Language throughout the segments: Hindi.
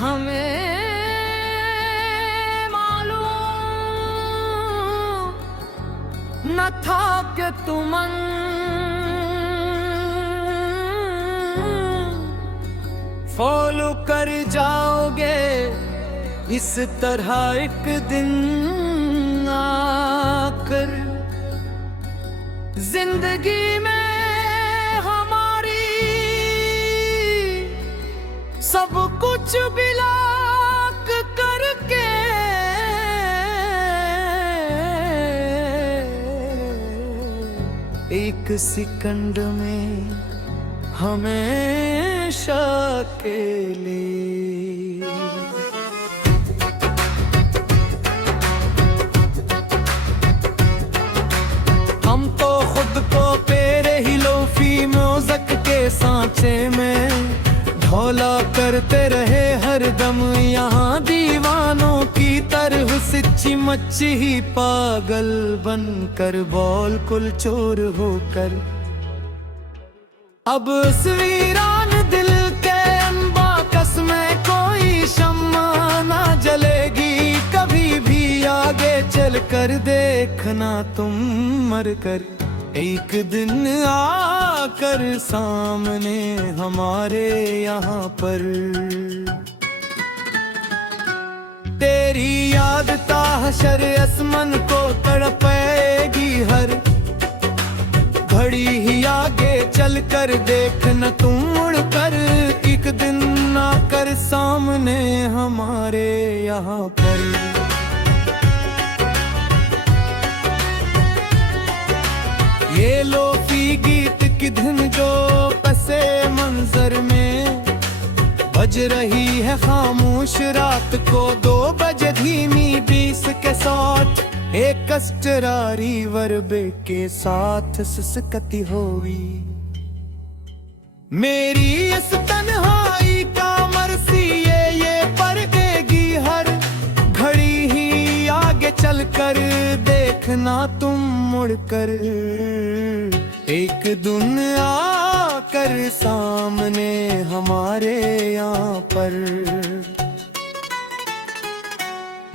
हमें मालूम न था कि तुम फॉलो कर जाओगे इस तरह एक दिन आकर जिंदगी में हमारी सब कुछ बिलाक करके एक सेकंड में हमेशा के लिए। हम तो खुद को तेरे ही लोफी म्यूजिक के सांचे में ढोला करते रहे हर दम, यहाँ दीवानों की तरह सच्ची मच्छी ही पागल बनकर बॉल कुल चोर होकर। अब उस वीरान दिल के अनबाकस में कोई शम्मा ना जलेगी कभी भी, आगे चल कर देखना तुम मर कर एक दिन आकर सामने हमारे यहाँ पर। तेरी याद ताहशर असमन को तड़पेगी हर घड़ी ही, आगे चल कर देखना तुम मुड़ कर एक दिन आकर सामने हमारे यहाँ पर। ये लोफी गीत की धुन जो पसे मंजर में बज रही है खामोश रात को 2 बजे धीमी 20 के साथ, एक कस्टरारी वर्बे के साथ सिसकती हुई। मेरी इस तन्हाई का मरसी ये पड़ेगी हर घड़ी ही, आगे चल कर देखना तुम मुड़कर एक दिन आकर सामने हमारे यहाँ पर।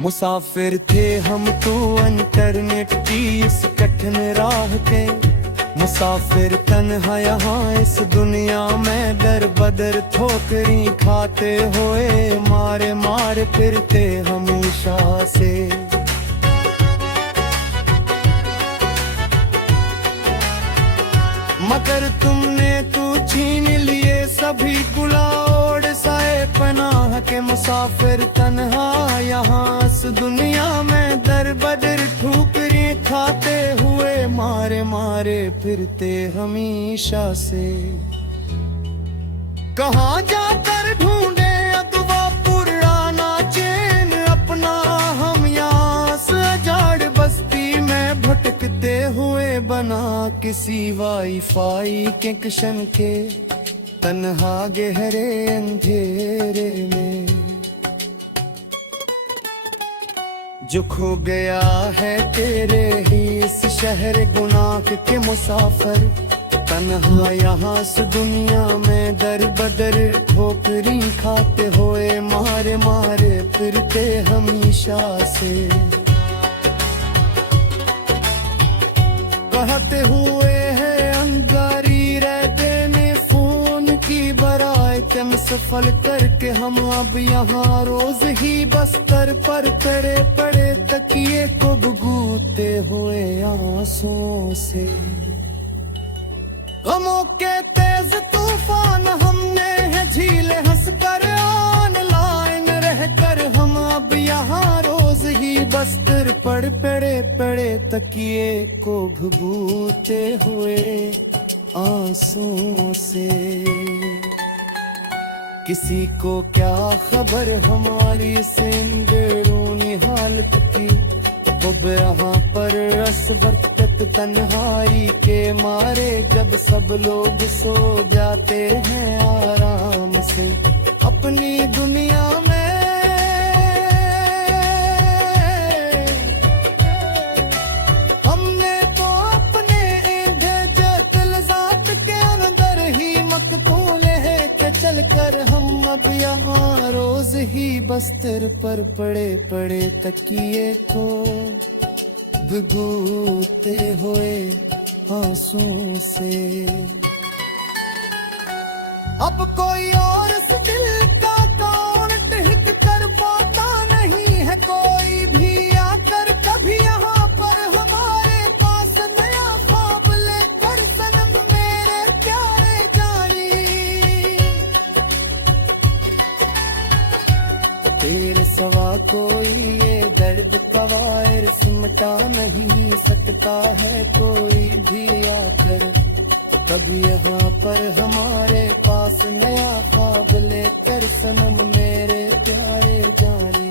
मुसाफिर थे हम तो इंटरनेट की इस कठिन राह के, मुसाफिर तन्हा यहाँ इस दुनिया में दर बदर ठोकरी खाते हुए मारे मारे फिरते हमेशा से। मगर तुमने तो छीन लिए सभी गुलाओड़ साए पनाह के, मुसाफिर तन्हा यहाँ इस दुनिया में दर बदर ठुकरी खाते हुए मारे मारे फिरते हमेशा से। कहाँ जाकर ढूंढे अथवा पुराना चैन अपना, हम यहाँ सजाड़ बस्ती में भटकते हुए बना किसी वाईफाई के किशन के तन्हा गहरे अंधेरे में। जो खो गया है तेरे ही इस शहर गुनाह के मुसाफिर, तन्हा यहाँ इस दुनिया में दर बदर ठोकरी खाते हुए मारे मारे फिरते हमेशा से। कहते हुए हैं अंगारी रहते ने फोन की बराए तुम सफल करके, हम अब यहाँ रोज ही बस्तर पर पड़े पड़े तकिए को भुगूते हुए आंसुओं से। गमों के तेज तूफान हमने है झीले हंस कर ऑनलाइन रह कर, हम अब यहाँ रोज ही बस्तर पर पड़े पड़े तकिए को भुगूते हुए आंसुओं से। किसी को क्या खबर हमारी इस अंदरूनी हालत की, अब यहाँ पर असबरकत तन्हाई के मारे जब सब लोग सो जाते हैं आराम से अपनी दुनिया में। हमने तो अपने दिल जात के अंदर ही मकतूल है कि चल कर हम अब यहाँ रोज ही बस्तर पर पड़े पड़े तकिए को भिगोते हुए आंसुओं से। अब कोई और इस दिल का कौन ठिक कर पाता नहीं है, कोई भी आकर कभी यहाँ पर हमारे पास नया ख्वाब लेकर सनम मेरे प्यारे जानी। तेरे सवा कोई ये दर्द का वायरस मिटा नहीं सकता है कोई भी आकर कभी यहाँ पर हमारे पास नया ख्वाब लेकर सनम मेरे प्यारे जानी।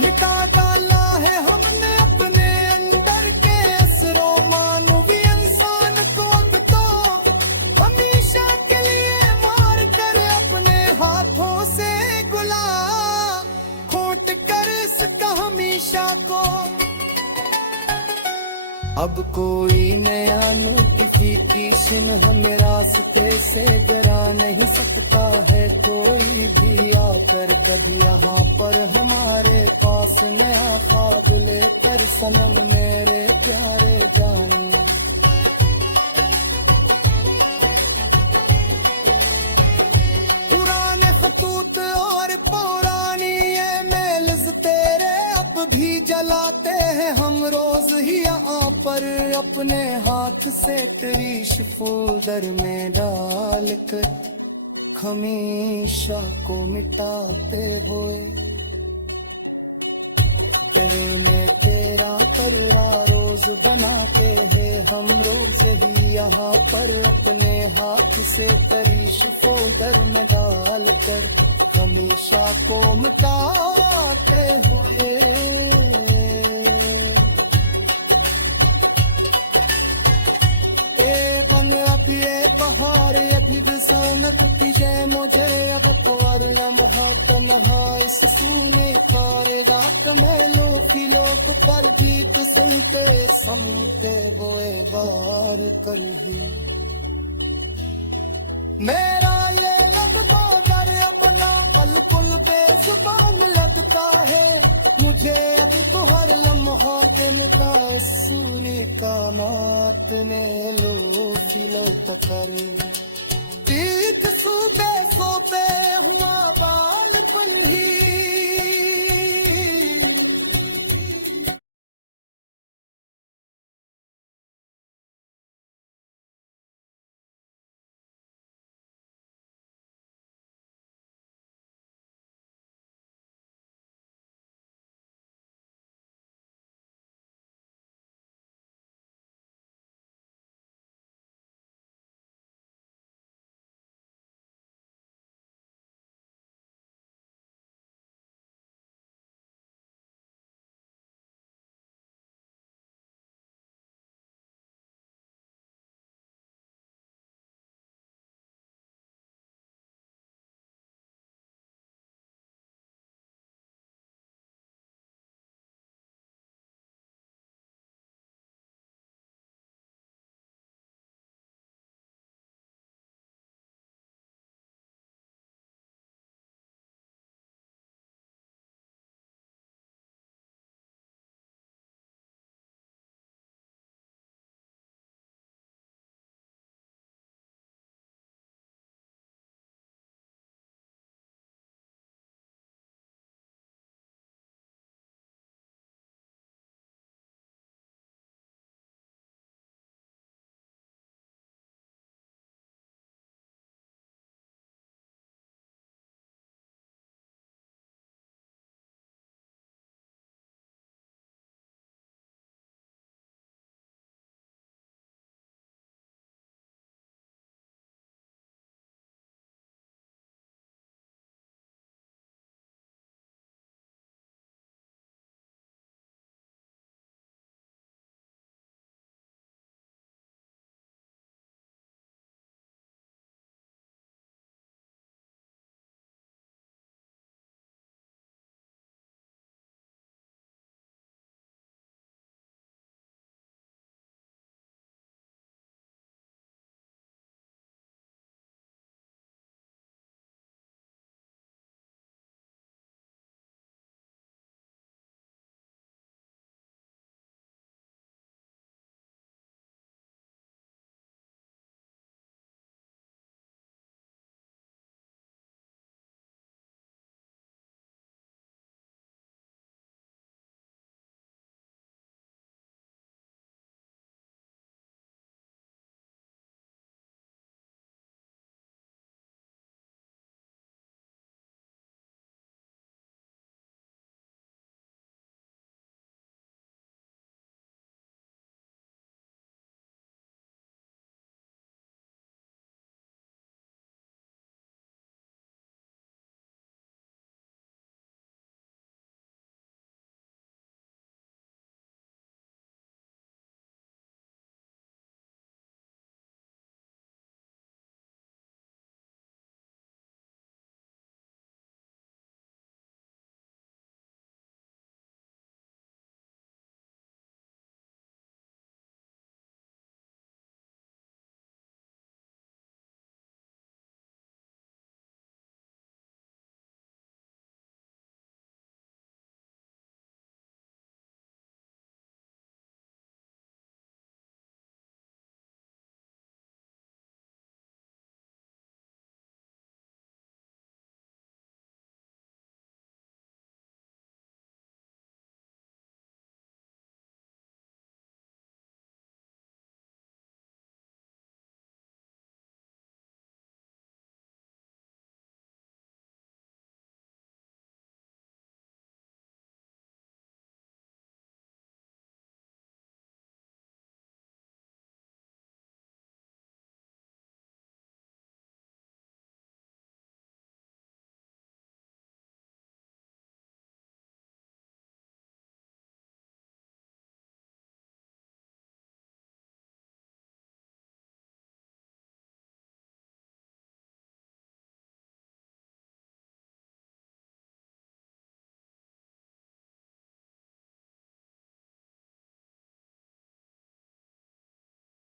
मिटा डाला है हमने अपने अंदर के असरो मानवी इंसान को तो हमेशा के लिए मार कर अपने हाथों से गुलाम खोट कर इसका हमेशा को। अब कोई नया नोटिफिकेशन हमें रास्ते से गिरा नहीं सकता है कोई भी आकर कभी यहाँ पर हमारे पास नया ख्वाब लेकर सनम मेरे प्यारे जान। पुराने खतूत और पुरानी ये मेल्स तेरे अब भी जलाते हैं हम रोज ही यहाँ पर अपने हाथ से तरीश फोल्डर में डालकर हमेशा को मिटाते हुए। तेरे में तेरा कर्रा रोज बनाते हैं हम रोज ही यहाँ पर अपने हाथ से तरीश फोल्डर में डालकर हमेशा को मिटाते हुए। बन अब ये पहाड़ अभी सनक तुझे मुझे अब पर लम्हा तन्हा इस सूने तारे रात में लो फिलोक पर गीत सुनते सुनते हुए बार कर ही मेरा ये लब बादर अपना बिल्कुल बेजुबान लगता है मुझे अभी तो हर लम्हा तिनका सूर्य का मात ने लो फिलो कर तीत सूबे सोबे हुआ बाल पल ही